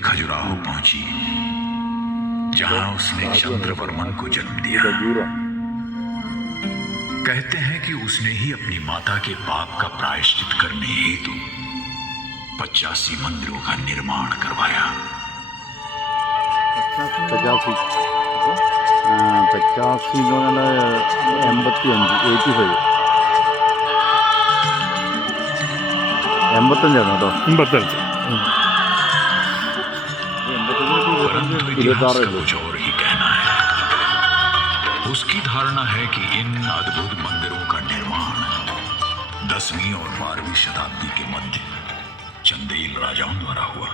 खजुराहो पहुंची, जहां उसने चंद्रवर्मन को जन्म दिया। कहते हैं कि उसने ही अपनी माता के पाप का प्रायश्चित करने हेतु 85 मंदिरों का निर्माण करवाया। 85 എന്ന് പറഞ്ഞാൽ 85 85 കേട്ടോ 85 परंतु इतिहास का कुछ और ही कहना है। उसकी धारणा है कि इन अद्भुत मंदिरों का निर्माण 10वीं और 12वीं शताब्दी के मध्य चंदेल राजाओं द्वारा हुआ।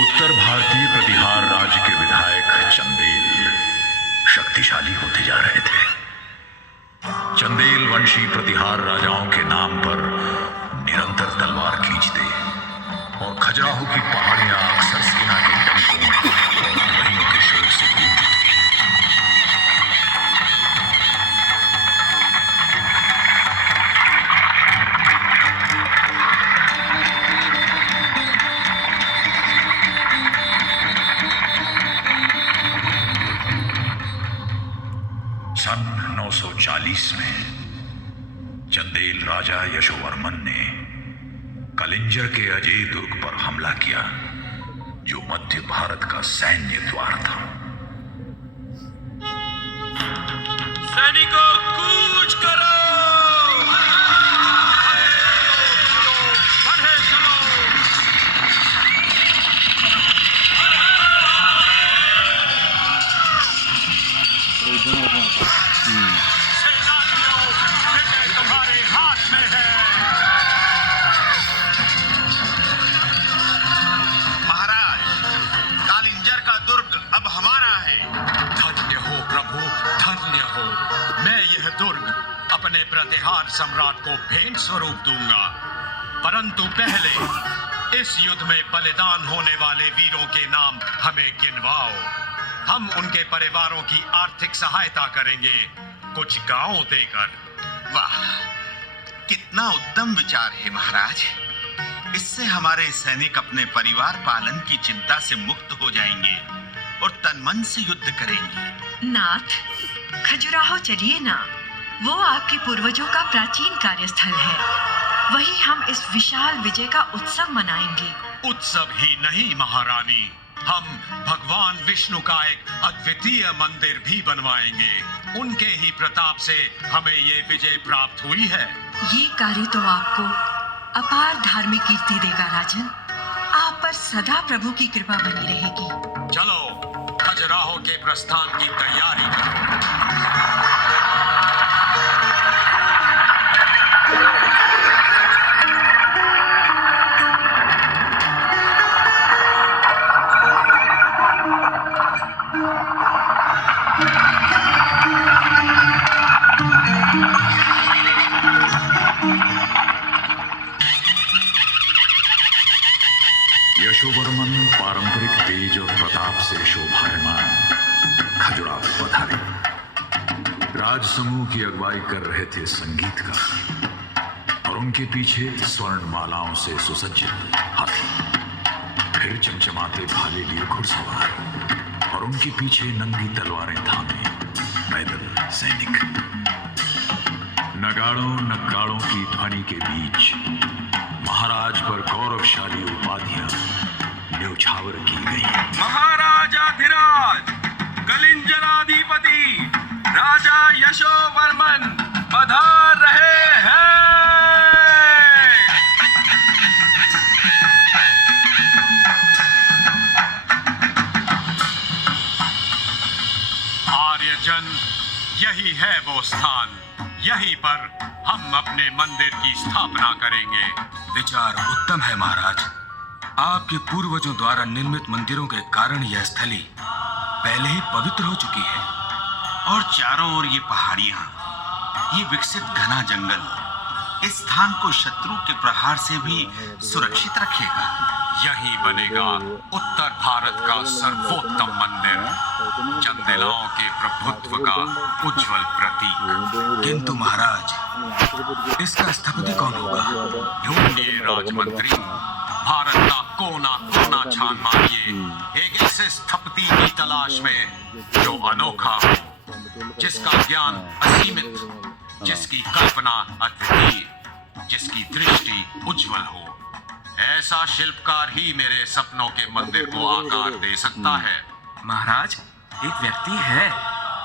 उत्तर भारतीय प्रतिहार राज्य के विधायक चंदेल शक्तिशाली होते जा रहे थे। चंदेल वंशी प्रतिहार राजाओं के नाम पर निरंतर तलवार खींचते और खजुराहो की पहाड़ियां अक्सर सेना के डंकों और ध्वनियों के शोर से गूंजती। सन 940 में चंदेल राजा यशोवर्मन ने कलिंजर के अजय दुर्ग पर हमला किया, जो मध्य भारत का सैन्य द्वार था। सैनिकों कूच करो, बढ़े चलो। सेनानियों, विजय तुम्हारे हाथ में है। महाराज, कालिंजर का दुर्ग अब हमारा है। धन्य हो प्रभु, धन्य हो। मैं यह दुर्ग अपने प्रतिहार सम्राट को भेंट स्वरूप दूंगा, परंतु पहले इस युद्ध में बलिदान होने वाले वीरों के नाम हमें गिनवाओ। हम उनके परिवारों की आर्थिक सहायता करेंगे, कुछ गांव देकर। वाह, कितना उत्तम विचार है महाराज। इससे हमारे सैनिक अपने परिवार पालन की चिंता से मुक्त हो जाएंगे और तन मन से युद्ध करेंगे। नाथ, खजुराहो चलिए ना। वो आपके पूर्वजों का प्राचीन कार्यस्थल है। वही हम इस विशाल विजय का उत्सव मनाएंगे। उत्सव ही नहीं महारानी, हम भगवान विष्णु का एक अद्वितीय मंदिर भी बनवाएंगे। उनके ही प्रताप से हमें ये विजय प्राप्त हुई है। ये कार्य तो आपको अपार धार्मिक कीर्ति देगा राजन। आप पर सदा प्रभु की कृपा बनी रहेगी। चलो, खजुराहो के प्रस्थान की तैयारी करो। यशोवर्मन पारंपरिक तेज और प्रताप से शोभायमान खजुराहो पधारे। राजसमूह की अगुवाई कर रहे थे संगीतकार, और उनके पीछे स्वर्ण मालाओं से सुसज्जित हाथी, फिर चमचमाते भाले लिए घुड़सवार, और उनके पीछे नंगी तलवारें थामे पैदल सैनिक। नगाड़ों नगाड़ों की ध्वनि के बीच महाराज पर गौरवशाली उपाधियां न्यौछावर की गई। महाराजाधिराज कलिंजराधिपति राजा यशोवर्मन पधार रहे हैं। आर्यजन, यही है वो स्थान। यहीं पर हम अपने मंदिर की स्थापना करेंगे। विचार उत्तम है महाराज। आपके पूर्वजों द्वारा निर्मित मंदिरों के कारण यह स्थली पहले ही पवित्र हो चुकी है। और चारों ओर ये पहाड़ियां, ये विकसित घना जंगल, इस स्थान को शत्रु के प्रहार से भी सुरक्षित रखेगा। यही बनेगा उत्तर भारत का सर्वोत्तम मंदिर, चंदेलाओं के प्रभुत्व का उज्जवल प्रतीक। किंतु महाराज, इसका स्थपति कौन होगा? ढूंढिए राजमंत्री, भारत का कोना कोना छान मारिए एक ऐसे स्थपति की तलाश में जो अनोखा हो, जिसका ज्ञान असीमित, जिसकी कल्पना अद्वितीय, जिसकी दृष्टि उज्जवल हो। ऐसा शिल्पकार ही मेरे सपनों के मंदिर को आकार दे सकता है। महाराज, एक व्यक्ति है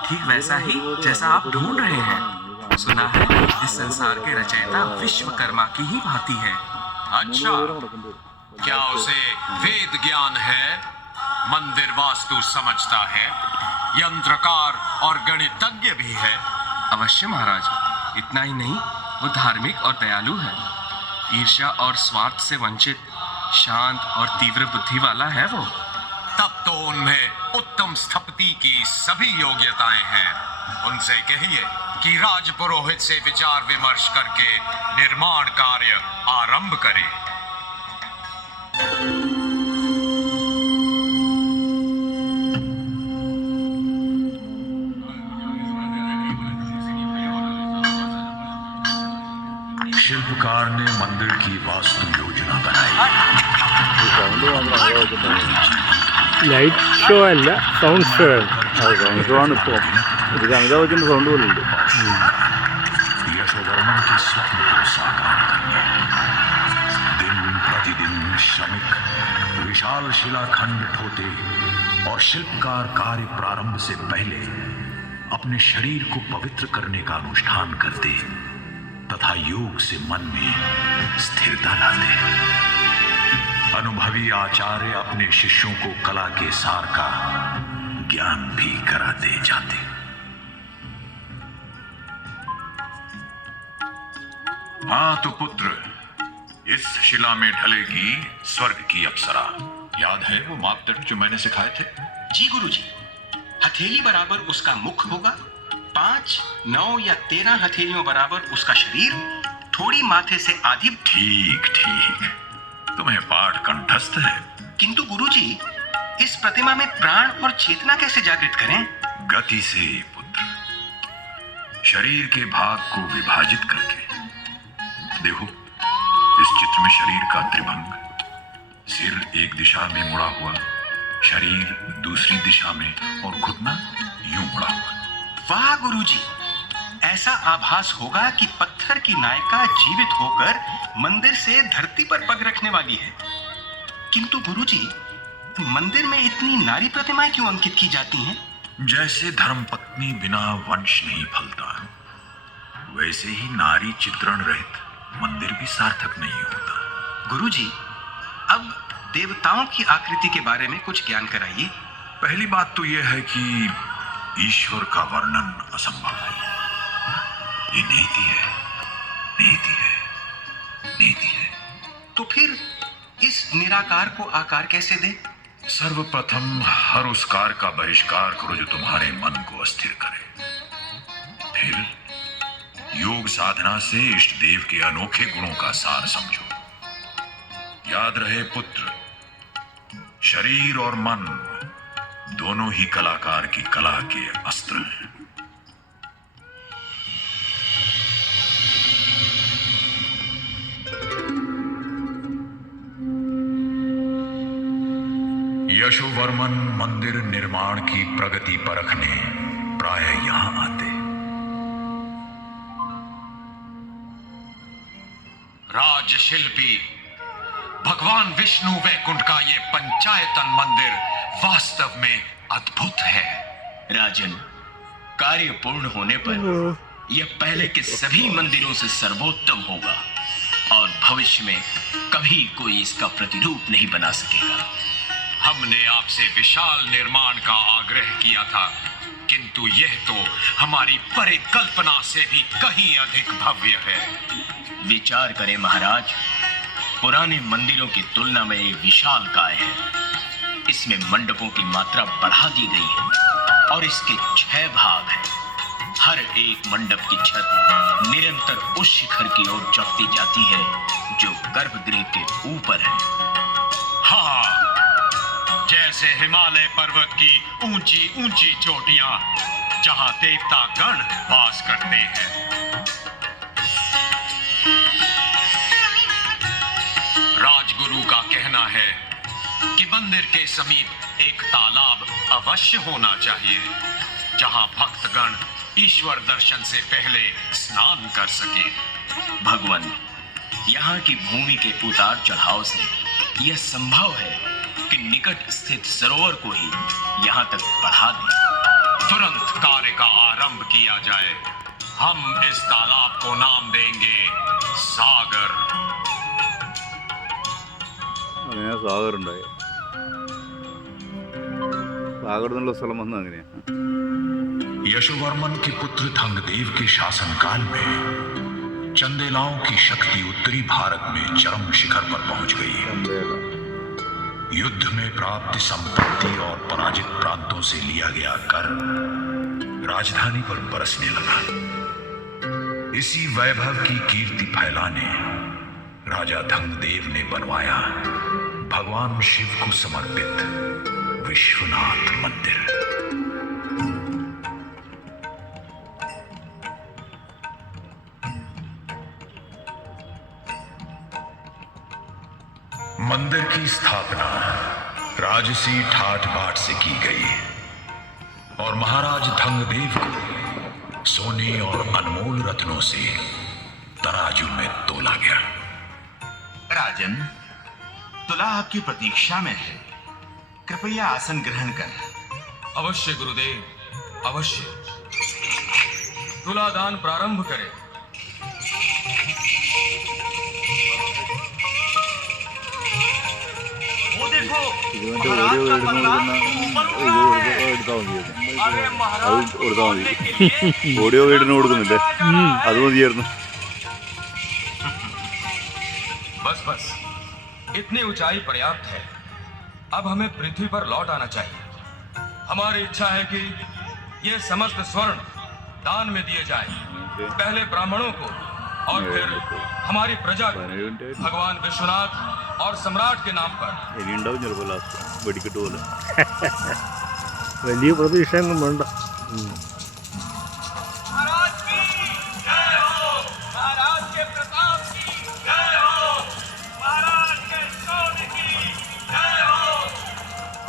ठीक वैसा ही जैसा आप ढूंढ रहे हैं। सुना है इस संसार के रचयिता विश्वकर्मा की ही भांति है। अच्छा, क्या उसे वेद ज्ञान है, मंदिर वास्तु समझता है, यंत्रकार और गणितज्ञ भी है? अवश्य महाराज, इतना ही नहीं, वो धार्मिक और दयालु है। ईर्ष्या और स्वार्थ से वंचित, शांत और तीव्र बुद्धि वाला है वो। तब तो उनमें उत्तम स्थपति की सभी योग्यताएं हैं। उनसे कहिए कि राज पुरोहित से विचार विमर्श करके निर्माण कार्य आरंभ करें। शिल्पकार ने मंदिर की वास्तु योजना बनाई। സൗണ്ട് മാത്രം ലൈറ്റ് ഷോ അല്ല, സൗണ്ട് ഷോ ആണ്. സൗണ്ട് ഷോ ആണ് ഇപ്പോൾ. ഇത് അമിതാഭ് ബച്ചൻ്റെ സൗണ്ട് പോലെ ഉണ്ട്. यशोवर्मन के स्वप्न को साकार करने दिन प्रतिदिन श्रमिक विशाल शिलाखंड ढोते और शिल्पकार कार्य प्रारंभ से पहले अपने शरीर को पवित्र करने का अनुष्ठान करते तथा योग से मन में स्थिरता लाते। अनुभवी आचार्य अपने शिष्यों को कला के सार का ज्ञान भी कराते जाते। हाँ तो पुत्र, इस शिला में ढलेगी स्वर्ग की अप्सरा। याद है वो मापदंड जो मैंने सिखाए थे? जी गुरुजी। हथेली बराबर उसका मुख होगा, 5, 9 या 13 हथेलियों बराबर उसका शरीर, थोड़ी माथे से आधी। ठीक ठीक, तुम्हें पाठ कंठस्थ है। किंतु गुरुजी, इस प्रतिमा में प्राण और चेतना कैसे जागृत करें? गति से पुत्र, शरीर के भाग को विभाजित करके। देखो, इस चित्र में शरीर का त्रिभंग, सिर एक दिशा में मुड़ा हुआ, शरीर दूसरी दिशा में और घुटना यूं मुड़ा हुआ। वाह गुरुजी, ऐसा आभास होगा कि पत्थर की नायिका जीवित होकर मंदिर से धरती पर पग रखने वाली है। किंतु गुरुजी, मंदिर में इतनी नारी प्रतिमाएं क्यों अंकित की जाती हैं? जैसे धर्मपत्नी बिना वंश नहीं फलता, वैसे ही नारी चित्रण रहित मंदिर भी सार्थक नहीं होता। गुरुजी, अब देवताओं की आकृति के बारे में कुछ ज्ञान कराइए। पहली बात तो यह है कि ईश्वर का वर्णन असंभव है। ये नीति है, नीति है, नीति है। तो फिर इस निराकार को आकार कैसे दे? सर्वप्रथम हर उस कार का बहिष्कार करो जो तुम्हारे मन को अस्थिर करे। फिर योग साधना से इष्ट देव के अनोखे गुणों का सार समझो। याद रहे पुत्र, शरीर और मन दोनों ही कलाकार की कला के अस्त्र हैं। यशोवर्मन मंदिर निर्माण की प्रगति परखने प्राय यहां आते। राजशिल्पी भगवान विष्णु वैकुंठ का ये पंचायतन मंदिर वास्तव में अद्भुत है। राजन, कार्य पूर्ण होने पर यह पहले के सभी मंदिरों से सर्वोत्तम होगा और भविष्य में कभी कोई इसका प्रतिरूप नहीं बना सकेगा। हमने आपसे विशाल निर्माण का आग्रह किया था, किंतु यह तो हमारी परिकल्पना से भी कहीं अधिक भव्य है। विचार करें महाराज, पुराने मंदिरों की तुलना में ये विशाल काय है। इसमें मंडपों की मात्रा बढ़ा दी गई है और इसके 6 भाग हैं। हर एक मंडप की छत निरंतर उस शिखर की ओर चढ़ती जाती है जो गर्भगृह के ऊपर है। हाँ, जैसे हिमालय पर्वत की ऊंची ऊंची चोटियां जहां देवता गण वास करते हैं। राजगुरु का कहना है कि मंदिर के समीप एक तालाब अवश्य होना चाहिए जहां भक्तगण ईश्वर दर्शन से पहले स्नान कर सके। भगवान, यहाँ की भूमि के उतार चढ़ाव से यह संभव है कि निकट स्थित सरोवर को ही यहाँ तक बढ़ा दें। तुरंत कार्य का आरंभ किया जाए। हम इस तालाब को नाम देंगे सागर। അങ്ങനെ സാഗർ ഉണ്ടായി. സാഗർ എന്നുള്ള സ്ഥലം വന്നത് അങ്ങനെയാ. यशोवर्मन के पुत्र धंगदेव के शासनकाल में चंदेलाओं की शक्ति उत्तरी भारत में चरम शिखर पर पहुंच गई है। युद्ध में प्राप्त संपत्ति और पराजित प्रांतों से लिया गया कर राजधानी पर बरसने लगा। इसी वैभव की कीर्ति फैलाने राजा धंगदेव ने बनवाया भगवान शिव को समर्पित विश्वनाथ मंदिर। मंदिर की स्थापना राजसी ठाठ बाट से की गई और महाराज धंगदेव को सोने और अनमोल रत्नों से तराजू में तोला गया। राजन, तुला आपकी प्रतीक्षा में है, कृपया आसन ग्रहण कर। अवश्य गुरुदेव, अवश्य। तुलादान प्रारंभ करें। ഇത് മറ്റേ ഓഡിയോ എടുക്കുന്ന എടുത്താൽ മതി. അത് കൊടുത്താൽ മതി. ഓഡിയോ ഗൈഡിന് കൊടുക്കുന്നില്ലേ, അത് മതിയായിരുന്നു. बस बस, इतनी ऊंचाई पर्याप्त है। अब हमें पृथ्वी पर लौट आना चाहिए। हमारी इच्छा है कि ये समस्त स्वर्ण दान में दिए जाएं। पहले ब्राह्मणों को और फिर हमारी प्रजा को भगवान विश्वनाथ और सम्राट के नाम पर। ഇനിയുണ്ടാവും ചിലപ്പോൾ ലാസ്റ്റ് വെടിക്കെട്ട് പോലെ. വലിയ പ്രതീക്ഷയൊന്നും വേണ്ട.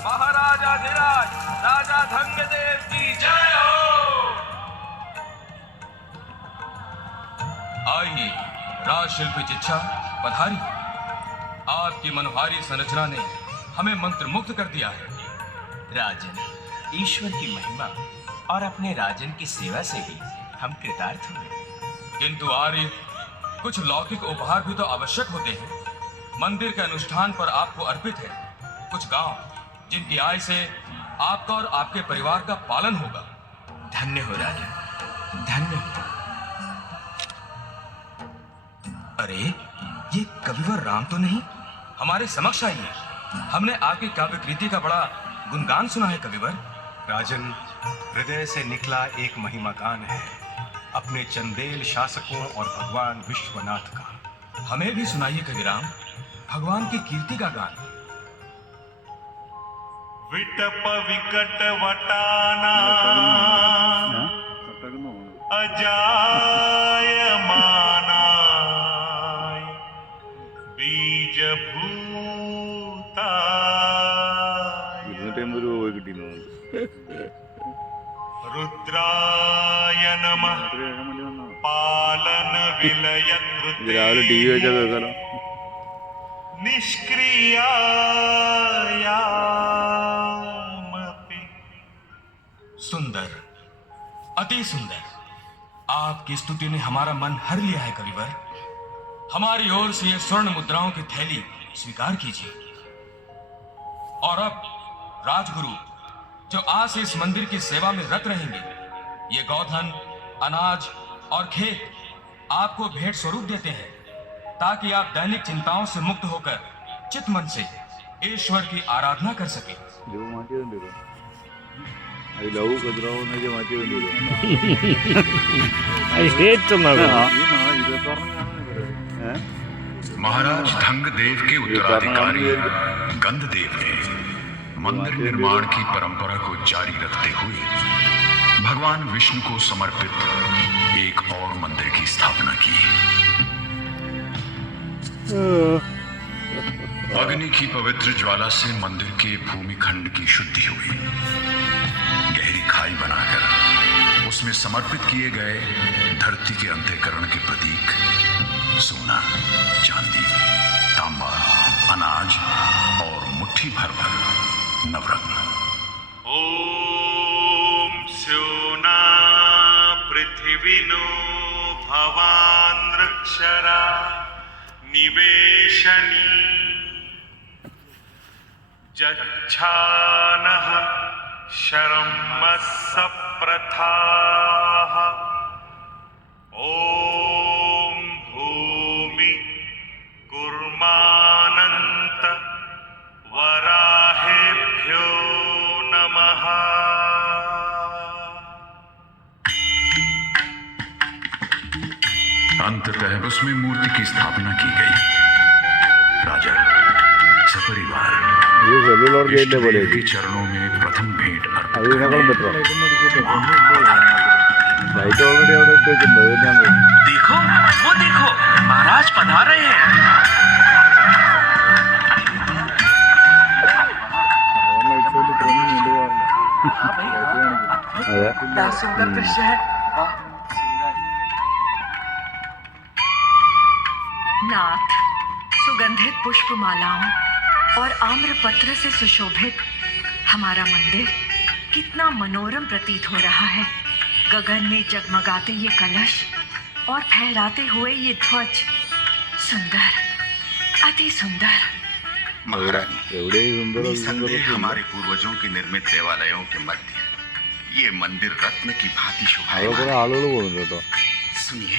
महाराजाधिराज राजा धंगदेव की जय हो। आइए राजशिल्पी चिच्छा पधारी। आपकी मनोहारी संरचना ने हमें मंत्र मुक्त कर दिया है। राजन, ईश्वर की महिमा और अपने राजन की सेवा से ही हम कृतार्थ हुए। किंतु आर्य, कुछ लौकिक उपहार भी तो आवश्यक होते हैं। मंदिर के अनुष्ठान पर आपको अर्पित है कुछ गांव जिनकी आय से आपका और आपके परिवार का पालन होगा। धन्य हो राजन, धन्य हो। अरे, ये कविवर राम तो नहीं? हमारे समक्ष आइए। हमने आपकी काव्य कृति का बड़ा गुणगान सुना है कविवर। राजन, हृदय से निकला एक महिमा गान है अपने चंदेल शासकों और भगवान विश्वनाथ का। हमें भी सुनाइए कविराम, भगवान की कीर्ति का गान। विटप विकट वटाना अजायमाना बीज भूता ₹250 കിട്ടിയിരുന്നു. रुद्राय नमः पालन विलय ഇത് രാവിലെ ടി വി വെച്ചാൽ കേൾക്കാലോ. निष्क्रियायामपि। सुंदर, अति सुंदर। आपकी स्तुति ने हमारा मन हर लिया है कविवर। हमारी ओर से ये स्वर्ण मुद्राओं की थैली स्वीकार कीजिए। और अब राजगुरु जो आज से इस मंदिर की सेवा में रत रहेंगे, ये गौधन, अनाज और खेत आपको भेंट स्वरूप देते हैं ताकि आप दैनिक चिंताओं से मुक्त होकर चित मन से ईश्वर की आराधना कर सके। ഐ ലവ് ഖജുറാഹോ എന്നൊക്കെ മാറ്റി വേണ്ടി വരും. I hate tomorrow. महाराज धंग देव के उत्तराधिकारी गंधदेव ने मंदिर निर्माण की परंपरा को जारी रखते हुए भगवान विष्णु को समर्पित एक और मंदिर की स्थापना की। अग्नि की पवित्र ज्वाला से मंदिर के भूमिखंड की शुद्धि हुई। गहरी खाई बनाकर उसमें समर्पित किए गए धरती के अंतःकरण के प्रतीक सोना, चांदी, तांबा, अनाज और मुट्ठी भर नवरत्न। ओम स्योना पृथ्वीनो भवानृक्षरा निवेशनी जच्छानः शरमस्स प्रथाः ओम भूमि कुर्मानन्त वराहेभ्यो नमः। अंततः उसमें मूर्ति की स्थापना की गई। राजा सपरिवार ഇത് സെല്ലുലോർ ഗെയിലിലെ പോലെ के चरणों में प्रथम भेंट अर्पित അത് ഇതിനേക്കാളും ബെറ്റർ. ലൈറ്റ് ഓൾറെഡി അവിടെ ഇട്ട് വെച്ചിട്ടുണ്ട്. അത് ഞാൻ देखो वो देखो महाराज पधारे हैं। അതെ. सुंदर दृश्य है। नाथ, सुगंधित पुष्पमालाओं और आम्रपत्र से सुशोभित हमारा मंदिर कितना मनोरम प्रतीत हो रहा है। गगन में जगमगाते ये कलश और फहराते हुए ये ध्वज, सुंदर, अति सुंदर। महारानी, എവിടെയും സുന്ദരം निसंदेह हमारे पूर्वजों के निर्मित देवालयों के मध्य ये मंदिर रत्न की भांति അവിടെ शोभायमान കുറെ है। ആളുകൾ പോകുന്നുണ്ട് കേട്ടോ. सुनिए,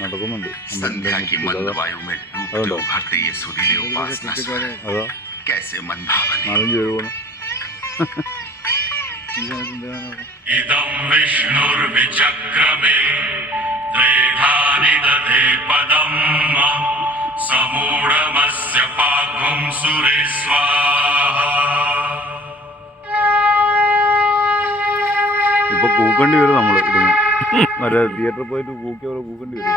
നടക്കുന്നുണ്ട്. संध्या की मंद वायु में डूबते हेलो। उभरते ये सुरीले उपासना स्वर അതോ कैसे मन भावन है। 4-5 പേര് പോകുന്നു. इदं विष्णुर्विचक्रमे त्रेधानि दधे पदं समूढमस्य पाग्वं सुरे स्वाहा। ഇപ്പൊ കൂക്കേണ്ടി വരും നമ്മൾ ഇടുന്നു. മറ്റേ തിയേറ്ററിൽ പോയിട്ട് കൂക്കിയ പോലെ കൂക്കേണ്ടി വരും.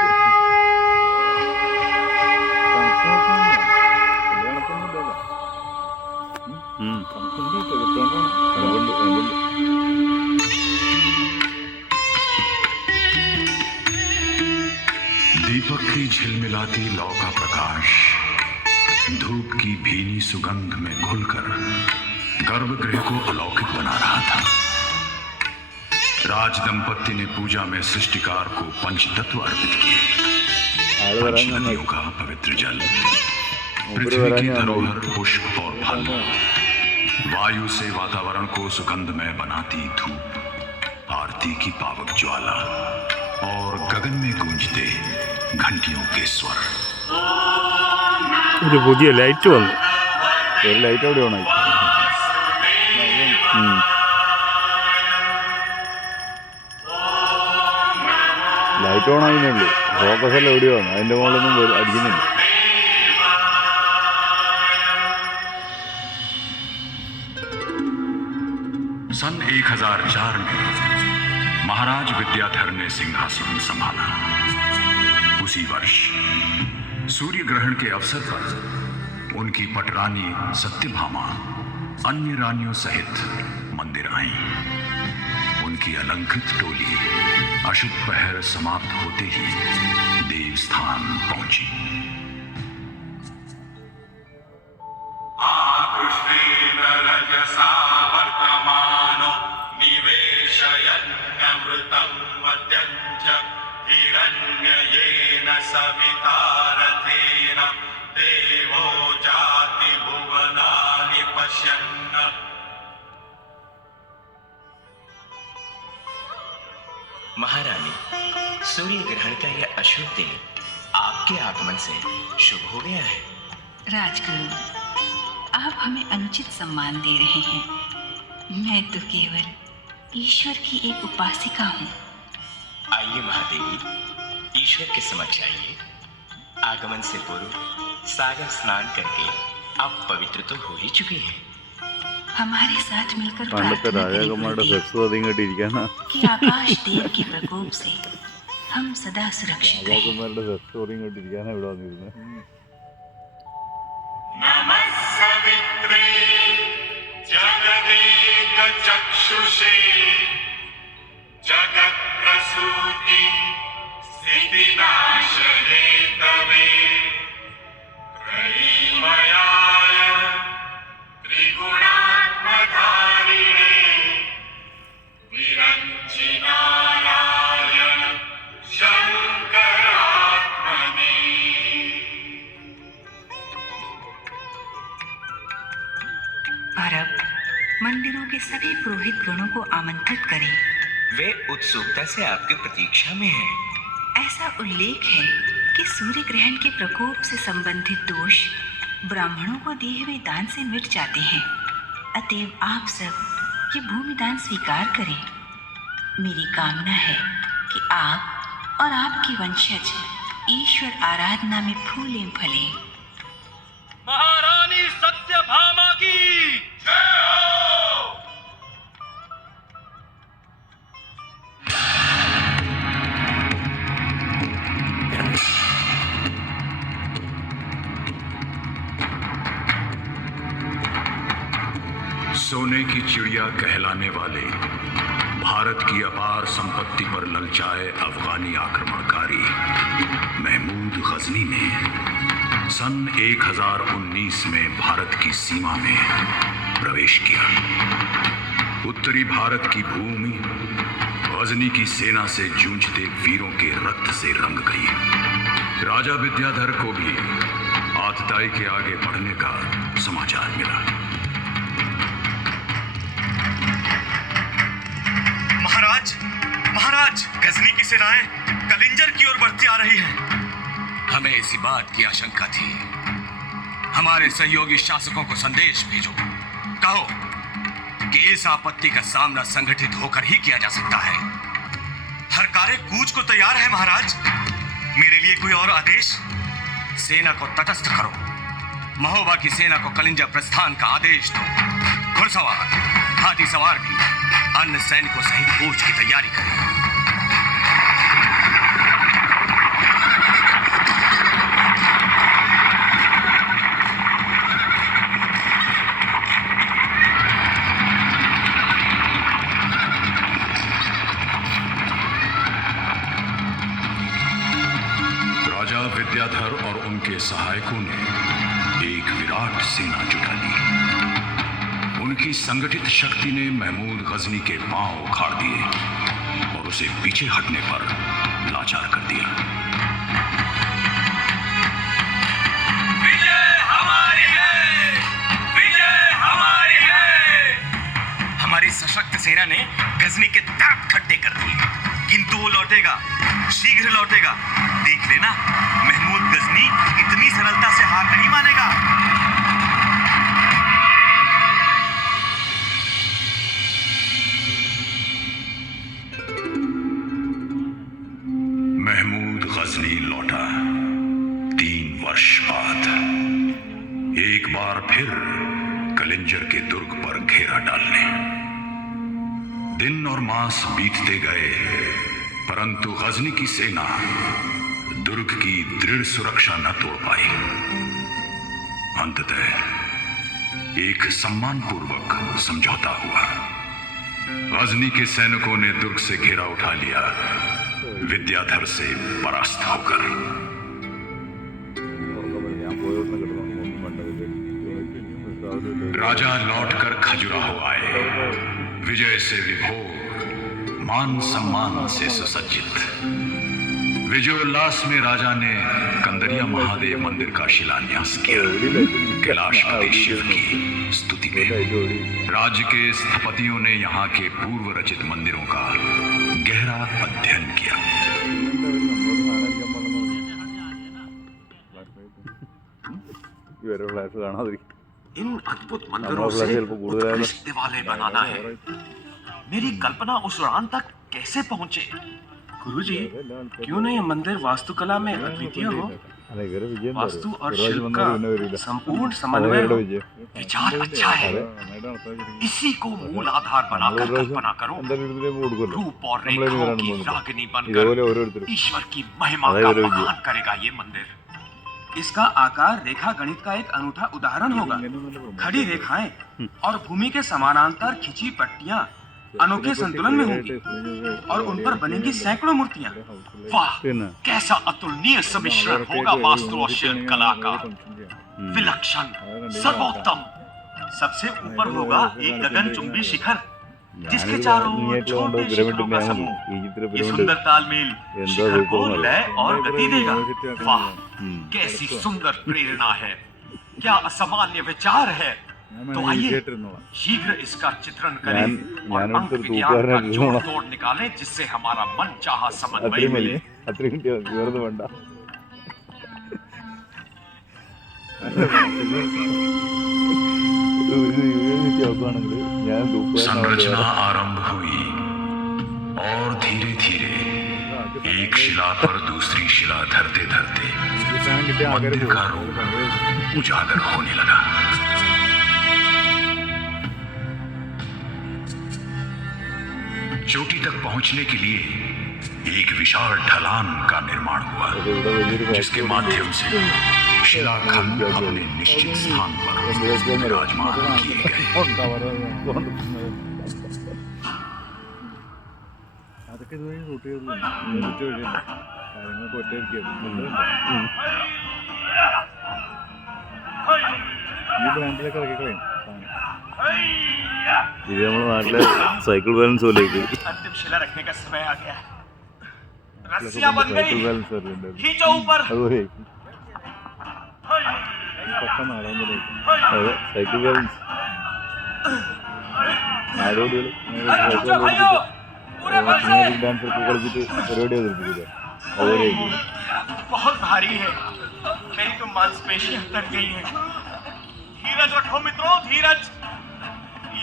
दीपक की झिलमिलाती लौ का प्रकाश धूप की भीनी सुगंध में घुलकर गर्भगृह को अलौकिक बना रहा था। राज दंपत्ति ने पूजा में सृष्टिकार को पंचतत्व अर्पित किए। पंच नदियों का पवित्र जल, पृथ्वी की धरोहर पुष्प और फल, वायु से वातावरण को सुगंधमय बनाती धूप, आरती की पावक ज्वाला और गगन में गूंजते घंटियों के स्वर। ഒരു പുതിയ ലൈറ്റ് വന്നു. ഒരു ലൈറ്റ് അവിടെ ഓണായി. Light on ആയിരുന്നുള്ളൂ. ഫോക്കസ് എല്ലാം എവിടെയാണ്, അതിൻ്റെ മുകളിലൊന്നും അടിക്കുന്നില്ല. सन 1004 में महाराज विद्याधर ने सिंहासन संभाला। उसी वर्ष सूर्य ग्रहण के अवसर पर उनकी पटरानी सत्यभामा अन्य रानियों सहित मंदिर आई। उनकी अलंकृत टोली अशुभ पहर समाप्त होते ही देवस्थान पहुंची। आकृष्णेन रजसा वर्तमानो निवेशयन्नमृतं मद्यं च हिरण्ययेन सवितारथेन देवो जाति भुवनानि पश्यन्। महारानी, सूर्य ग्रहण का यह अशुभ दिन आपके आगमन से शुभ हो गया है। राजगुरु, आप हमें अनुचित सम्मान दे रहे हैं। मैं तो केवल ईश्वर की एक उपासिका हूँ। आइए महादेवी, ईश्वर के समक्ष आइए। आगमन से पूर्व सागर स्नान करके आप पवित्र तो हो ही चुके हैं। हमारे साथ मिलकर പണ്ടത്തെ प्रार्थना करें രാജാക്കന്മാരുടെ गुरुदेव സെക്സ് ഒതുങ്ങിയിട്ടിരിക്കാനാ कि आकाश देव के प्रकोप से हम सदा सुरक्षित रहें। രാജാക്കന്മാരുടെ സെക്സ് ഒതുങ്ങിയിട്ടിരിക്കാനാ ഇവിടെ വന്നിരുന്നത്. नमः सवित्रे जगदेक चक्षुषे जगत्प्रसूति स्थितिनाशने तवे त्रयीमयाय त्रिगुणात्मधारिणे विरञ्चि नारायण शङ्करात्मने। और अब मंदिरों के सभी पुरोहित गणों को आमंत्रित करें। वे उत्सुकता से आपकी प्रतीक्षा में हैं। ऐसा उल्लेख है कि सूर्य ग्रहण के प्रकोप से संबंधित दोष ब्राह्मणों को दिए हुए दान से मिट जाते हैं। अतएव आप सब ये भूमि दान स्वीकार करें। मेरी कामना है कि आप और आपके वंशज ईश्वर आराधना में फूलें फलें। महारानी सत्यभामा की जय हो। सोने की चिड़िया कहलाने वाले भारत की अपार संपत्ति पर ललचाए अफगानी आक्रमणकारी महमूद गजनी ने सन 1019 में भारत की सीमा में प्रवेश किया। उत्तरी भारत की भूमि गजनी की सेना से जूझते वीरों के रक्त से रंग गई। राजा विद्याधर को भी आतताई के आगे बढ़ने का समाचार मिला। महाराज, गजनी की सेनाएं कलिंजर की ओर बढ़ती आ रही हैं। हमें इसी बात की आशंका थी। हमारे सहयोगी शासकों को संदेश भेजो, कहो कि इस आपत्ति का सामना संगठित होकर ही किया जा सकता है। हर कार्य कूच को तैयार है महाराज। मेरे लिए कोई और आदेश? सेना को तटस्थ करो। महोबा की सेना को कलिंजा प्रस्थान का आदेश दो। घुड़सवार, हाथी सवार भी अन्य सैनिकों सहित कूच की तैयारी करें। राजा विद्याधर और उनके सहायकों ने एक विराट सेना जुटा ली। उनकी संगठित शक्ति ने महमूद गजनी के पांव उखाड़ दिए और उसे पीछे हटने पर लाचार कर दिया। विजय हमारी है, विजय हमारी है। हमारी सशक्त सेना ने गजनी के दांत खट्टे कर दिए, किंतु वो लौटेगा, शीघ्र लौटेगा। देख लेना, महमूद गजनी इतनी सरलता से हार नहीं मानेगा। महमूद गजनी लौटा 3 वर्ष बाद। एक बार फिर कलिंजर के दुर्ग पर घेरा डालने। दिन और मास बीतते गए, परंतु गजनी की सेना दुर्ग की दृढ़ सुरक्षा न तोड़ पाई। अंततः एक सम्मानपूर्वक समझौता हुआ। गजनी के सैनिकों ने दुर्ग से घेरा उठा लिया, विद्याधर से परास्त होकर। राजा लौटकर खजुराहो आए, विजय से विभोर, मान सम्मान से सुसज्जित। विजयोल्लास में राजा ने कंदरिया महादेव मंदिर का शिलान्यास किया। कैलाशपति शिव की स्तुति में राज्य के स्थपतियों ने यहाँ के पूर्व रचित मंदिरों का गहरा अध्ययन किया। इन अद्भुत मंदिरों से उत्कृष्ट दिवाले बनाना है। मेरी कल्पना उस उड़ान तक कैसे पहुंचे? गुरुजी, क्यों नहीं मंदिर वास्तुकला में अद्वितीय हो? वास्तु और शिल्प का संपूर्ण समन्वय हो। विचार अच्छा है। इसी को मूल आधार बनाकर कल्पना करो। रूप और रेखाओं की रागिनी बनकर ईश्वर की महिमा का बखान करेगा ये मंदिर। इसका आकार रेखा गणित का एक अनूठा उदाहरण होगा। खड़ी रेखाएं और भूमि के समानांतर खिंची पट्टियां अनोखे संतुलन में होंगी और उन पर बनेंगी सैकड़ों मूर्तियां। वाह, कैसा अतुलनीय सम्मिश्रण होगा वास्तु और शिल्प कला का। विलक्षण, सर्वोत्तम। सबसे ऊपर होगा एक गगनचुंबी शिखर जिसके चारों ओर छोटे शिखरों का समूह। ये सुंदर तालमेल शिखर को लय और गति देगा। वाह, कैसी सुंदर प्रेरणा है, क्या असामान्य विचार है। तो आइए शीघ्र इसका चित्रण करें और अंक विज्ञान का जोड़ तोड़ निकालें जिससे हमारा मन चाहा समन्वय मिले। संरचना आरंभ हुई और धीरे धीरे एक शिला पर दूसरी शिला धरते धरते मंदिर का रूप उजागर होने लगा। चोटी तक पहुंचने के लिए एक विशाल ढलान का निर्माण हुआ जिसके माध्यम से शिलाखंड अपने निश्चित स्थान पर विराजमान किए गए। ഇത് നമ്മുടെ നാട്ടിലെ സൈക്കിൾ ബാലൻസ് പോലെയൊക്കെ अंतिम शिला रखने का समय आ गया। रस्सियां बन गई, സൈക്കിൾ ബാലൻസ് പറയുന്നുണ്ട് खींचो ऊपर। അതുപോലെ അതെ സൈക്കിൾ ബാലൻസ് നാടോടികൾ ഡാൻസ് ഒക്കെ കളിച്ചിട്ട് പരിപാടി അവതരിപ്പിക്കില്ല അതുപോലെ बहुत भारी है, मेरी तो मांसपेशियां तन गई है। धीरज रखो मित्रों, धीरज।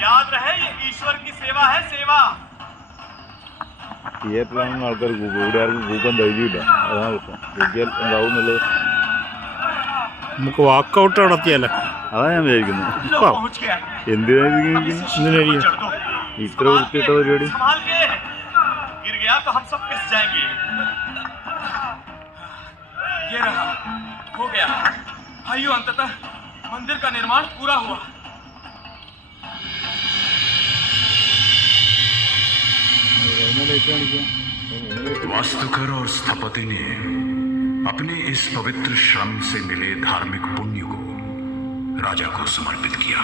याद रहे ये ईश्वर की सेवा है, सेवा। തിയേറ്ററിലാണെന്ന് ആൾക്കാർ കൂക്കും ഇവിടെ ആർക്കും കൂക്കാൻ ധൈര്യമില്ല അതാണ് പ്രശ്നം കൂക്കിയാൽ എന്താവും എന്നുള്ളത് നമുക്ക് വാക്കൗട്ട് നടത്തിയാലോ അതാണ് ഞാൻ വിചാരിക്കുന്നത് लो, पहुंच गया। എന്തിനായിരിക്കും എന്തിനായിരിക്കും चढ़ दो। ഇത്ര വൃത്തിയിട്ട പരിപാടി संभाल के, गिर गया तो हम सब पिस जाएंगे। ये रहा, हो गया। भाइयों, अंततः मंदिर का निर्माण पूरा हुआ। वास्तुकर और स्थपति ने अपने इस पवित्र श्रम से मिले धार्मिक पुण्य को राजा को समर्पित किया।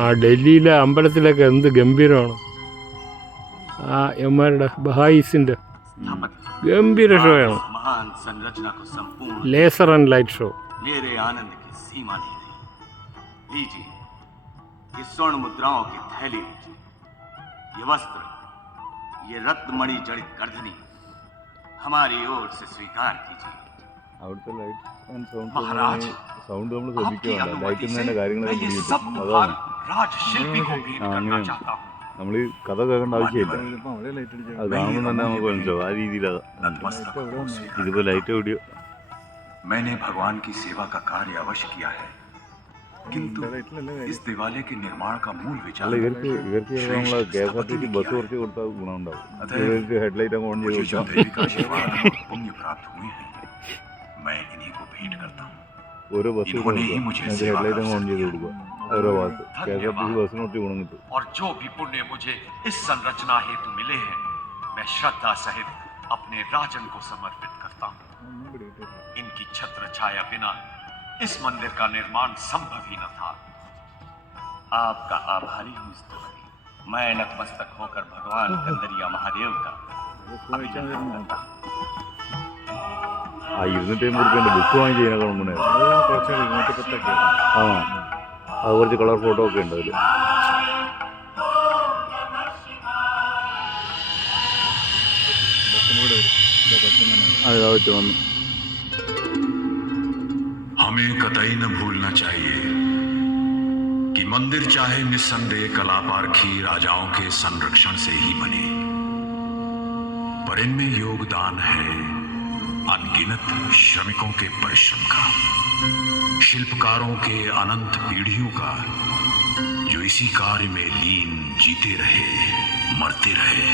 ആ ഡൽഹിയിലെ അമ്പലത്തിലൊക്കെ എന്ത് ഗംഭീരമാണ്. ആ എമാരുടെ ബഹായിസിന്റെ गंभीर शो है महान संरचना को संपूर्ण लेसर एंड लाइट शो। मेरे आनंद की सीमा नहीं रही। लीजिए ये स्वर्ण मुद्राओं की थैली लीजिए, ये वस्त्र, ये रत्नमणि जड़ित गर्दनी हमारी ओर से स्वीकार कीजिए। അവിടുത്തെ ലൈറ്റ് ആൻഡ് महाराज, സൗണ്ട് നമ്മൾ आपकी ശ്രദ്ധിക്കുകയാണ് अनुमति ലൈറ്റിൽ से തന്നെ കാര്യങ്ങളൊക്കെ मैं ये പിടികിട്ടും सब അതാണ് उपहार राजशिल्पी को भेंट करना അങ്ങനെയാണ് चाहता हूँ। നമ്മൾ ഈ കഥ കേൾക്കേണ്ട ആവശ്യമില്ല അത് കാണുമ്പോൾ തന്നെ നമുക്ക് മനസ്സിലാവും ആ രീതിയിലാണ് ഇതിപ്പോൾ ലൈറ്റ് വീഡിയോ मैंने भगवान की सेवा का कार्य अवश्य किया है, किंतु इस दिवाले के निर्माण का मूल അല്ല विचार ഇവർക്ക് നമ്മൾ KSRTC ബസ് കുറച്ച് കൊടുത്താൽ ഗുണമുണ്ടാവും ഇവർക്ക് ഹെഡ്ലൈറ്റ് ഒക്കെ ഓൺ ചെയ്ത് मुझे जो കൊടുത്താൽ देवी का आशीर्वाद और पुण्य प्राप्त हुए हैं, मैं इन्हीं को भेंट करता हूँ। ഓരോ ബസ് इन्होंने ही मुझे ഞങ്ങൾക്ക് सेवा ഹെഡ്ലൈറ്റ് का അങ്ങ് ഓൺ ചെയ്ത് കൊടുക്കുക ഓരോ ഭാഗത്ത് KSRTC ബസ്സിന് കുറച്ച് ഗുണം കിട്ടും और जो भी पुण्य मुझे इस संरचना हेतु मिले हैं, मैं श्रद्धा सहित अपने राजन को समर्पित करता हूँ। इनकी छत्र छाया बिना इस मंदिर का निर्माण संभव ही न था। आपका आभारी हूँ स्तुति। मैं नतमस्तक होकर भगवान कंदरिया महादेव का अभिनंदन करता हूँ। ആ 250 റുപ്യേൻ്റെ ബുക്ക് വാങ്ങി ചെയ്യുന്നതിനേക്കാൾ മുന്നേ ആ അത് കുറച്ച് കളർ ഫോട്ടോ ഒക്കെ ഉണ്ട് അതിൽ അതെ വെച്ച് വന്നു हमें कतई न भूलना चाहिए मंदिर चाहे निस्संदेह कलापारखी राजाओं के संरक्षण से ही बने, पर इनमें योगदान है अनगिनत श्रमिकों के परिश्रम का, शिल्पकारों के अनंत पीढ़ियों का, जो इसी कार्य में लीन जीते रहे, मरते रहे।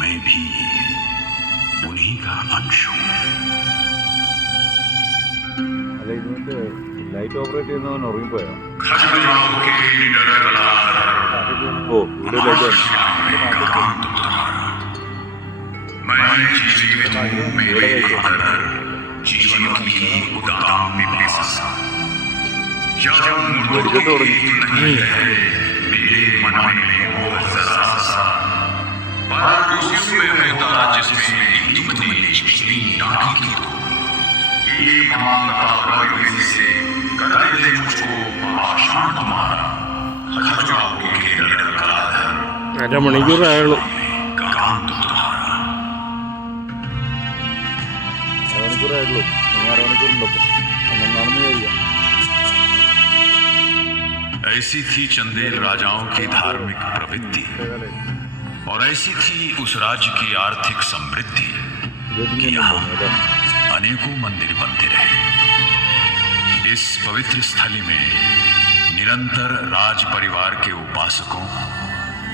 मैं भी उन्हीं का अंश हूं। അല്ല ഇതുകൊണ്ട് ലൈറ്റ് ഓപ്പറേറ്റ് ചെയ്യുന്നവൻ ഉറങ്ങിപ്പോയോ? ഓ ഇവിടെ जीवन की उदाम पिपासा जब ലൈറ്റ് തുടങ്ങി. मेरे मन में वो जरा सा पर उसी में होता जिसमें तुमने पिछली डाकी को एक मांगता वर्ग से कर दे मुझको आशान तुम्हारा खजुराहो के निडर कलाधर അരമണിക്കൂറായുള്ളൂ. कांत तुम्हारा അരമണിക്കൂറായുള്ളൂ. ഇനി അരമണിക്കൂറുണ്ടപ്പോൾ അങ്ങനെ നടന്നു കഴിയാം. ऐसी थी चंदेल राजाओं की धार्मिक प्रवृत्ति और ऐसी थी उस राज्य की आर्थिक समृद्धि कि यहाँ अनेकों मंदिर बनते रहे। इस पवित्र स्थली में निरंतर राज परिवार के उपासकों,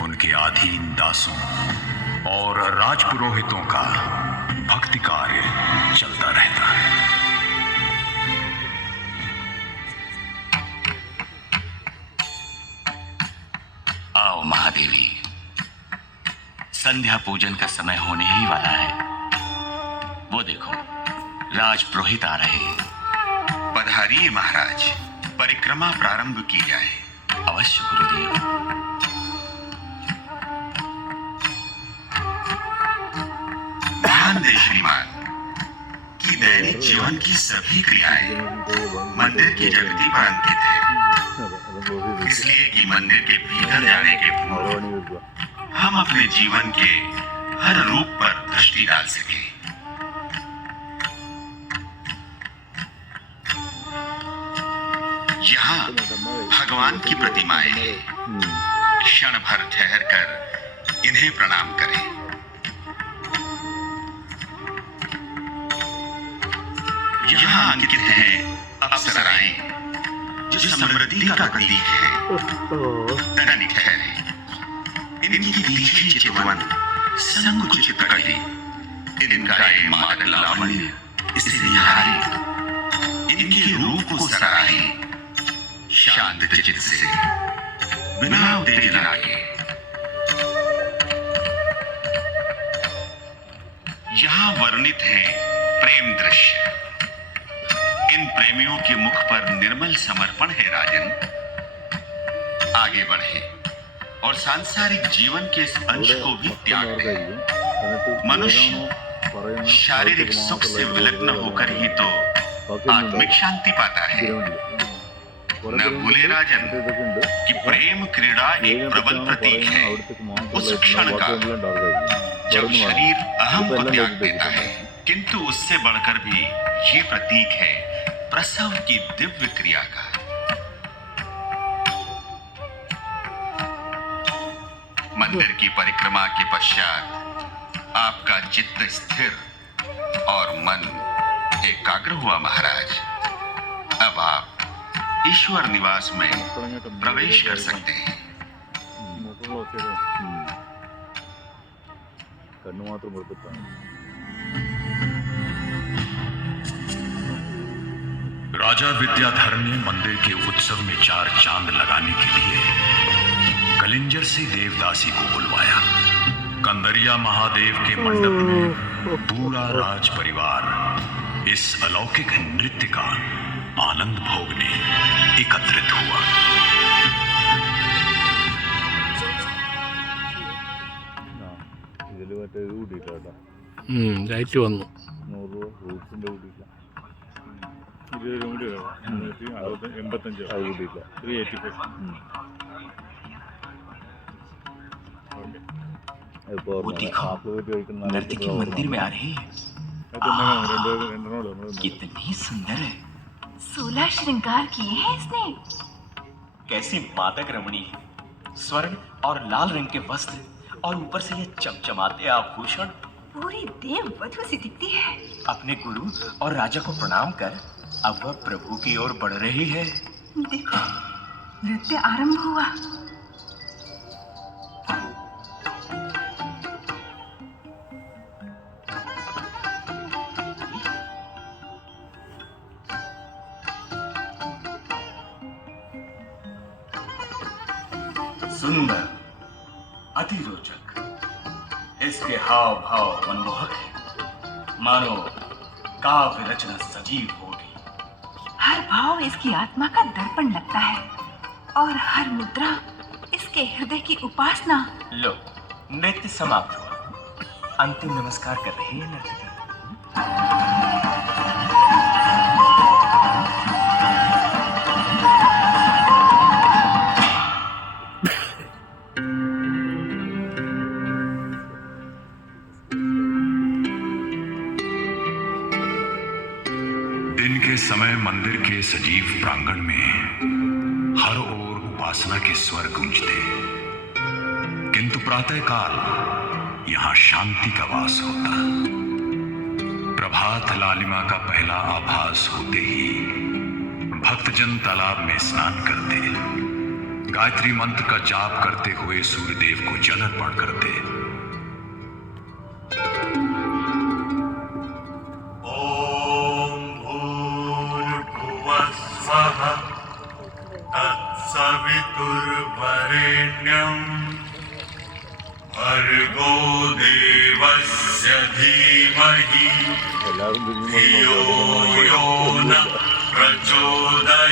उनके अधीन दासों और राजपुरोहितों का भक्ति कार्य चलता रहता है। आओ महादेवी, संध्या पूजन का समय होने ही वाला है। वो देखो, राज पुरोहित आ रहे हैं। पधारिए महाराज, परिक्रमा प्रारंभ की जाए। अवश्य गुरुदेव। ध्यान दे श्रीमान कि दैनिक जीवन की सभी क्रियाएं मंदिर की जगती पर अंकित है, इसलिए कि मंदिर के भीतर जाने के पूर्व हम अपने जीवन के हर रूप पर दृष्टि डाल सके। यहाँ भगवान की प्रतिमाएं हैं। क्षण भर ठहर कर इन्हें प्रणाम करें। यहाँ अंकित हैं अप्सराएं जो समृद्धि का प्रतीक है। तनिक ठहरे, इनकी तीखी चितवन संकुचित कटी, इनका ये मादक लावण्य इसे निहारे, इनके रूप को सराहे, शांत चित्त से बिना उत्तेजना के। यहाँ वर्णित है प्रेम दृश्य। इन प्रेमियों के मुख पर निर्मल समर्पण है राजन। आगे बढ़े और सांसारिक जीवन के इस अंश को भी त्याग दे। मनुष्य शारीरिक सुख से विलग्न होकर ही तो आत्मिक शांति पाता है। न भूले राजन कि प्रेम क्रीड़ा एक प्रबल प्रतीक है उस क्षण का जब शरीर अहम को त्याग देता है, किंतु उससे बढ़कर भी ये प्रतीक है प्रसव की दिव्य क्रिया का। मंदिर की परिक्रमा के पश्चात आपका चित्त स्थिर और मन एकाग्र हुआ महाराज। अब आप ईश्वर निवास में प्रवेश कर सकते हैं। കണ്ണു മാത്രം കൊടുത്തിട്ടാണ്. राजा विद्याधर ने मंदिर के उत्सव में 4 चांद लगाने के लिए कलिंजर से देवदासी को बुलवाया। कंदरिया महादेव के मंडप में पूरा राज परिवार इस अलौकिक नृत्य का आनंद भोगने एकत्रित हुआ। ഇതിൽ മറ്റേ ഇത് കൂട്ടിയില്ല കേട്ടോ. ലൈറ്റ് വന്നു. 100 രൂപ ഫ്രൂട്ട്സിൻ്റെ കൂട്ടിയില്ല. 20 രൂപ കൂടി 85 അത് കൂട്ടിയില്ല. 385. वो देखो, नर्तकी मंदिर में आ रही है। कितनी सुंदर है। 16 श्रृंगार किए हैं इसने। कैसी मादक रमणी है। स्वर्ण और लाल रंग के वस्त्र और ऊपर से ये चमचमाते आभूषण, पूरी देव वधु सी दिखती है। अपने गुरु और राजा को प्रणाम कर अब वह प्रभु की ओर बढ़ रही है। देखो, नृत्य आरंभ हुआ। सुंदर, अति रोचक, इसके हाव भाव मनमोहक है, मानो काव्य रचना सजीव होगी। हर भाव इसकी आत्मा का दर्पण लगता है और हर मुद्रा इसके हृदय की उपासना। लो, नृत्य समाप्त हुआ। अंतिम नमस्कार कर रही है नर्तकी। दिन के समय मंदिर के सजीव प्रांगण में हर ओर उपासना के स्वर गूंजते, किंतु प्रातःकाल यहां शांति का वास होता। प्रभात लालिमा का पहला आभास होते ही भक्तजन तालाब में स्नान करते, गायत्री मंत्र का जाप करते हुए सूर्यदेव को जल अर्पण करते। सवितुर्वरेण्यं भर्गो देवस्य धीमहि धियो यो न प्रचोदयात्।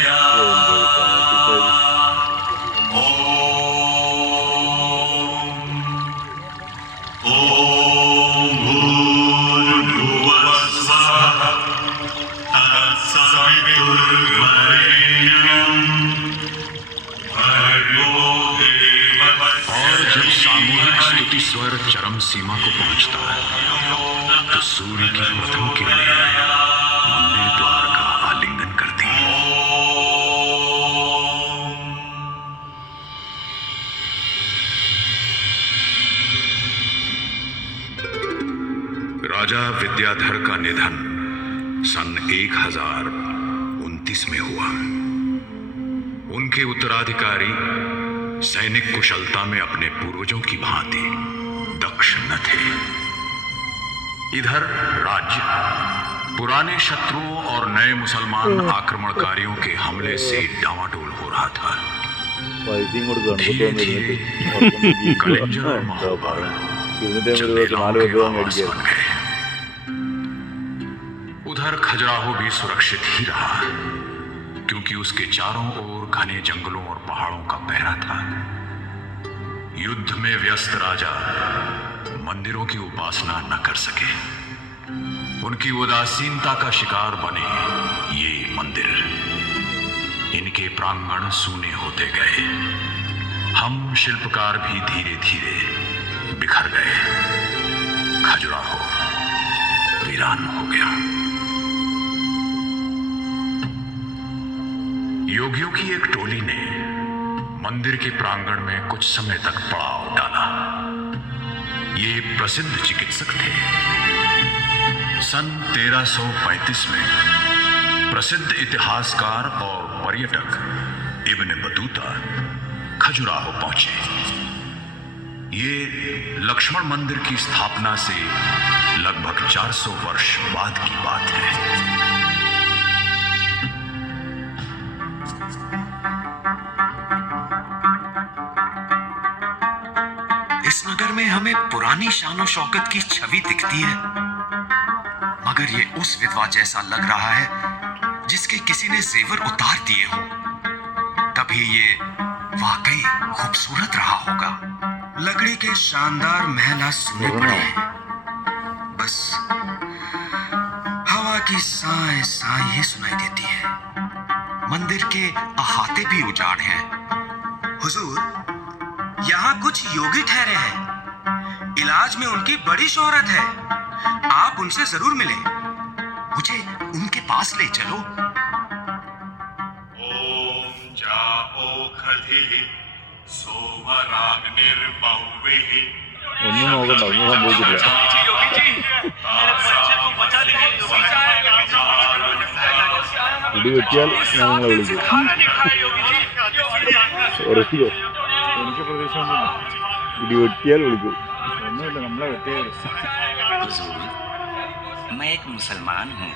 ॐ भूर्भुवः स्वः और जब सामूहिक स्तुति स्वर चरम सीमा को पहुंचता है तो सूर्य की प्रथम किरणें मंदिर द्वार का आलिंगन करती हैं। राजा विद्याधर का निधन सन 1029 में हुआ। उनके उत्तराधिकारी सैनिक कुशलता में अपने पूर्वजों की भांति दक्ष न थे। इधर राज्य पुराने शत्रुओं और नए मुसलमान आक्रमणकारियों के हमले से डामाडोल हो रहा था। धीरे धीरे कलिंजर और महोबा जंगली राव के आवास बन गए। उधर खजुराहो भी सुरक्षित ही रहा, क्योंकि उसके चारों ओर घने जंगलों और पहाड़ों का पहरा था। युद्ध में व्यस्त राजा मंदिरों की उपासना न कर सके। उनकी उदासीनता का शिकार बने ये मंदिर। इनके प्रांगण सूने होते गए। हम शिल्पकार भी धीरे धीरे बिखर गए। खजुराहो वीरान हो गया। योगियों की एक टोली ने मंदिर के प्रांगण में कुछ समय तक पड़ाव डाला। ये प्रसिद्ध चिकित्सक थे। सन 1335 में प्रसिद्ध इतिहासकार और पर्यटक इब्न बतूता खजुराहो पहुंचे। ये लक्ष्मण मंदिर की स्थापना से लगभग 400 वर्ष बाद की बात है। इस नगर में हमें पुरानी शानो शौकत की छवि दिखती है, मगर ये उस विधवा जैसा लग रहा है जिसके किसी ने जेवर उतार दिए हो। तभी ये वाकई खूबसूरत रहा होगा। लकड़ी के शानदार महल आज सुने पड़े हैं। बस हवा की साए साए ही सुनाई देती है। मंदिर के अहाते भी उजाड़ हैं। हुजूर, यहाँ कुछ योगी ठहरे हैं। इलाज में उनकी बड़ी शोहरत है। आप उनसे जरूर मिलें। मुझे उनके पास ले चलो। ओम जाओ ഒന്നും നോക്കണ്ട, ഒന്നും സംഭവിച്ചില്ല. ഇടി വെട്ടിയാൽ ഞാൻ നിങ്ങളെ വിളിക്കും. ഉറപ്പിക്കോ? എനിക്ക് പ്രതീക്ഷ ഒന്നുമില്ല. ഇടി വെട്ടിയാൽ വിളിക്കും. ഒന്നുമില്ല, നമ്മളെ വെട്ടിയാൽ. मैं एक मुसलमान हूँ,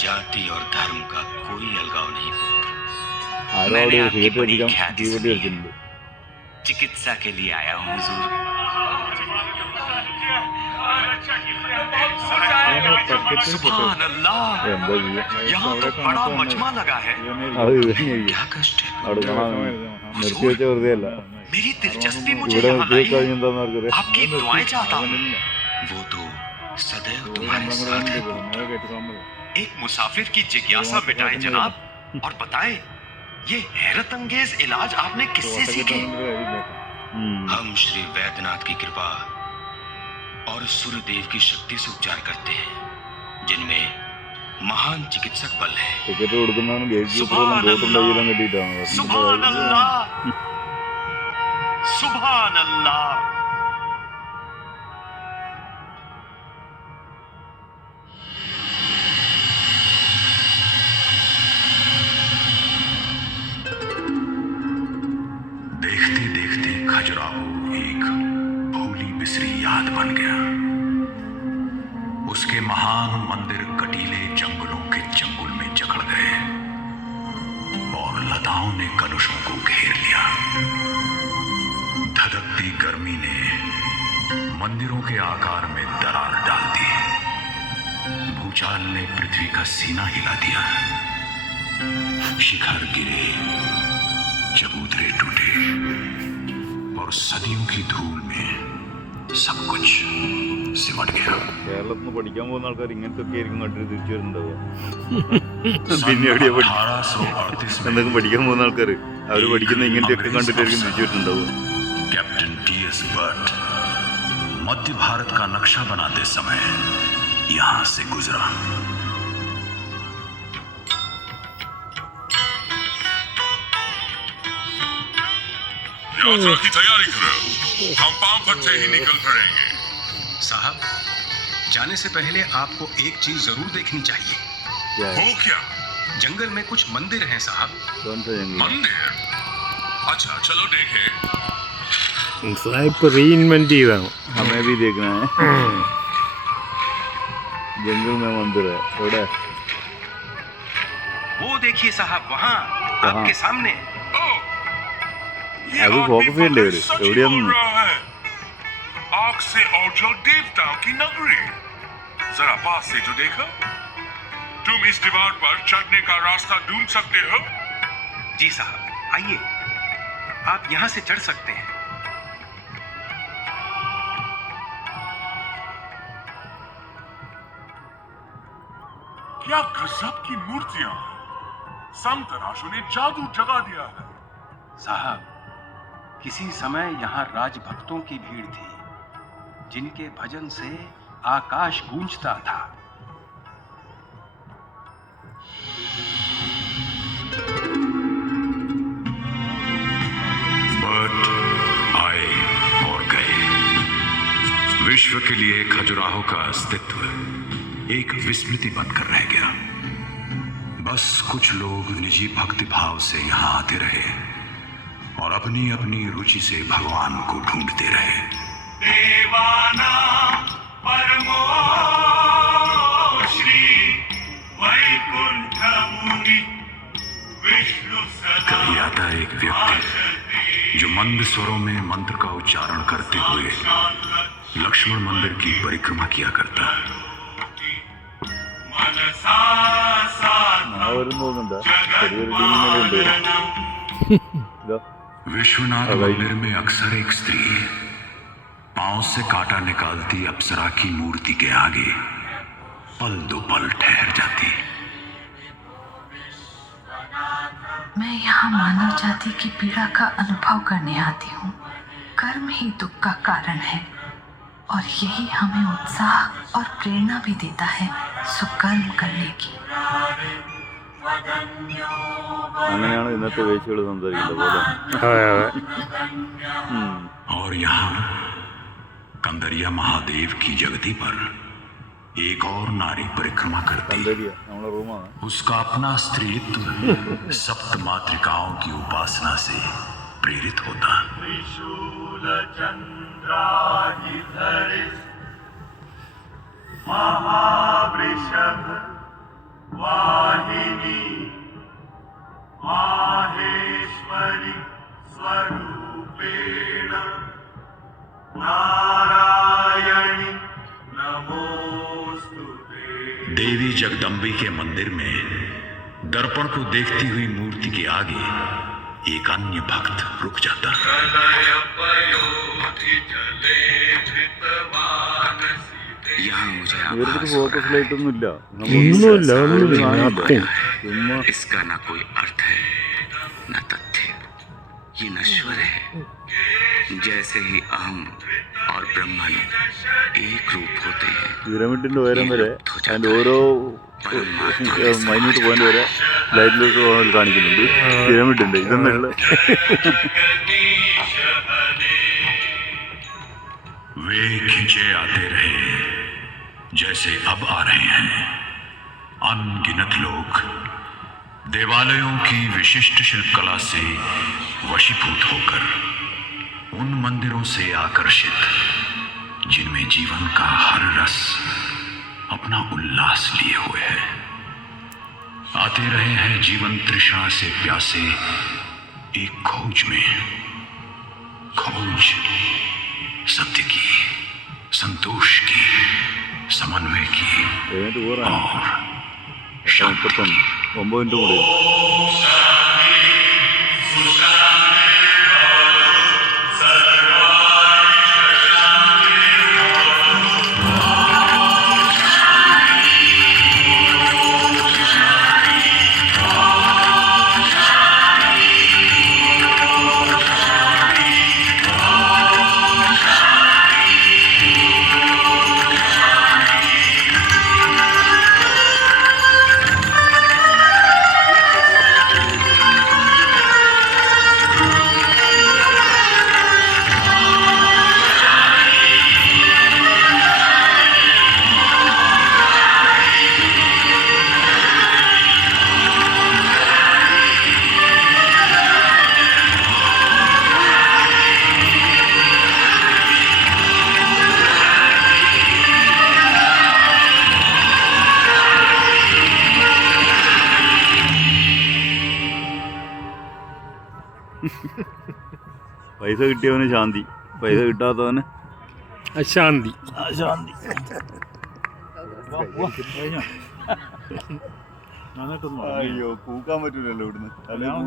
जाति और धर्म का कोई अलगाव नहीं पुत्र। मैंने आपकी बड़ी ख्याति सुनी है। चिकित्सा के लिए आया हूँ हुजूर। सुभान अल्लाह, यहाँ तो बड़ा मजमा लगा है। क्या कष्ट है? നിർത്തി വെച്ച വെറുതെ അല്ല. मेरी दिलचस्पी मुझे ഇവിടെ यहाँ നിർത്തി लाई വെച്ചാൽ है। എന്താന്ന് ആർക്കറിയാം? आपकी दुआएं चाहता हूँ। वो तो सदैव तुम्हारे साथ है। एक मुसाफिर की जिज्ञासा मिटाए जनाब, और बताएं ये हैरत अंगेज इलाज आपने किससे सीखे? हम श्री वैद्यनाथ की कृपा और सूर्यदेव की शक्ति से उपचार करते हैं, जिनमें महान चिकित्सक बल है। ടിക്കറ്റ് കൊടുക്കുന്നവന് ഗേറ്റ് കീപ്പറെല്ലാം ബോട്ടുണ്ടാക്കിയെല്ലാം കിട്ടിയിട്ടാണ്. सुभान अल्लाह, सुभान अल्लाह। देखते देखते खजुराहो एक भूली बिसरी याद बन गया। उसके महान मंदिर कटीले जंगलों के चंगुल में जकड़ गए और लताओं ने कलुषों को घेर लिया। धधकती गर्मी ने मंदिरों के आकार में दरार डाल दी। भूचाल ने पृथ्वी का सीना हिला दिया। शिखर गिरे, चबूतरे टूटे और सदियों की धूल में सब कुछ सिमट गया। കേരളത്തിൽ നിന്ന് പഠിക്കാൻ പോകുന്ന ആൾക്കാർ ഇങ്ങനത്തെ ഒക്കെ ആയിരിക്കും കണ്ടിട്ട് തിരിച്ചു വരുന്നുണ്ടാവുക. പിന്നെ എവിടെയാ എന്തൊക്കെ പഠിക്കാൻ പോകുന്ന ആൾക്കാർ അവർ പഠിക്കുന്ന ഇങ്ങനത്തെ ഒക്കെ കണ്ടിട്ടായിരിക്കും തിരിച്ചു വരുന്നുണ്ടാവുക. Captain T S. बर्ट मध्य भारत का नक्शा बनाते समय यहां से गुजरा। यात्रा की तैयारी करो, हम पांव फटते ही निकल पड़ेंगे। साहब, जाने से पहले आपको एक चीज जरूर देखनी चाहिए। वो क्या? जंगल में कुछ मंदिर हैं साहब। कौन सा जंगल? मंदिर? अच्छा चलो देखें। സാഹിബ് റീഇൻവെന്റ് ചെയ്താണ്. हमें भी देखना है। जंगल में मंदिर है थोड़ा। वो देखिए साहब, वहाँ आपके सामने। अभी फोकस ही ले रहे एवढिया आग से और जो देवताओं की नगरी। जरा पास से तो देखो, तुम इस दीवार पर चढ़ने का रास्ता ढूंढ सकते हो? जी साहब, आइए, आप यहाँ से चढ़ सकते हैं। क्या गजब की मूर्तियां! समतराशों ने जादू जगा दिया है। साहब, किसी समय यहाँ राजभक्तों की भीड़ थी, जिनके भजन से आकाश गूंजता था। बर्ट आए और गए। विश्व के लिए खजुराहो का अस्तित्व एक विस्मृति बनकर रह गया। बस कुछ लोग निजी भक्ति भाव से यहाँ आते रहे और अपनी अपनी रुचि से भगवान को ढूंढते रहे। देवाना परमो श्री वैकुंठ मुनि विष्णु कभी आता एक व्यक्ति जो मंद स्वरों में मंत्र का उच्चारण करते हुए लक्ष्मण मंदिर की परिक्रमा किया करता। विश्वनाथ मंदिर में अक्सर एक स्त्री पांव से कांटा निकालती अप्सरा की मूर्ति के आगे पल दो पल ठहर जाती। मैं यहाँ मानव जाति की पीड़ा का अनुभव करने आती हूँ। कर्म ही दुख का कारण है और यही हमें उत्साह और प्रेरणा भी देता है सुकर्म करने की। അങ്ങനെയാണ് ഇന്നത്തെ വേശികൾ സംസാരിക്കുന്നത് പോലെ. അതെ അതെ. और यहाँ कंदरिया महादेव की जगती पर एक और नारी परिक्रमा करती है। നമ്മളെ റൂമാണ്. उसका अपना स्त्रीत्व सप्त मातृकाओं की उपासना से प्रेरित होता। महावृषभ वाहिनी माहेश्वरी स्वरूपेण नारायणी नमोस्तुते। देवी जगदम्बे के मंदिर में दर्पण को देखती हुई मूर्ति के आगे एक अन्य भक्त रुक जाता। यहाँ मुझे ഇവർക്ക് ഫോക്കസ് ലൈറ്റ് ഒന്നുമില്ല. ഒന്നുമില്ല, ഒന്നുമില്ല. ചുമ്മാ इसका ना कोई अर्थ है न तथ्य, ये नश्वर है। जैसे ही अहम और ब्रह्मन एक रूप होते हैं, പിരമിഡിന്റെ ഉയരം വരെ അതിന്റെ ഓരോ മൈന്യൂട്ട് പോയിന്റ് വരെ ലൈറ്റിലോട്ട് കാണിക്കുന്നുണ്ട്. പിരമിഡുണ്ട് ഇതെന്നുള്ള. वे खिंचे आते रहे जैसे अब आ रहे हैं। अनगिनत लोग देवालयों की विशिष्ट शिल्पकला से वशीभूत होकर उन मंदिरों से आकर्षित जिनमें जीवन का हर रस अपना उल्लास लिए हुए है आते रहे हैं जीवन तृष्णा से प्यासे एक खोज में, खोज सत्य की, संतोष की, समन्वय की और शांति की। 9 കൂടി. പൈസ കിട്ടിയവന് ശാന്തി, പൈസ കിട്ടാത്തവന് അശാന്തി. അശാന്തി. അയ്യോ, കൂക്കാൻ പറ്റൂലല്ലോ ഇവിടുന്ന്. അല്ലെങ്കിൽ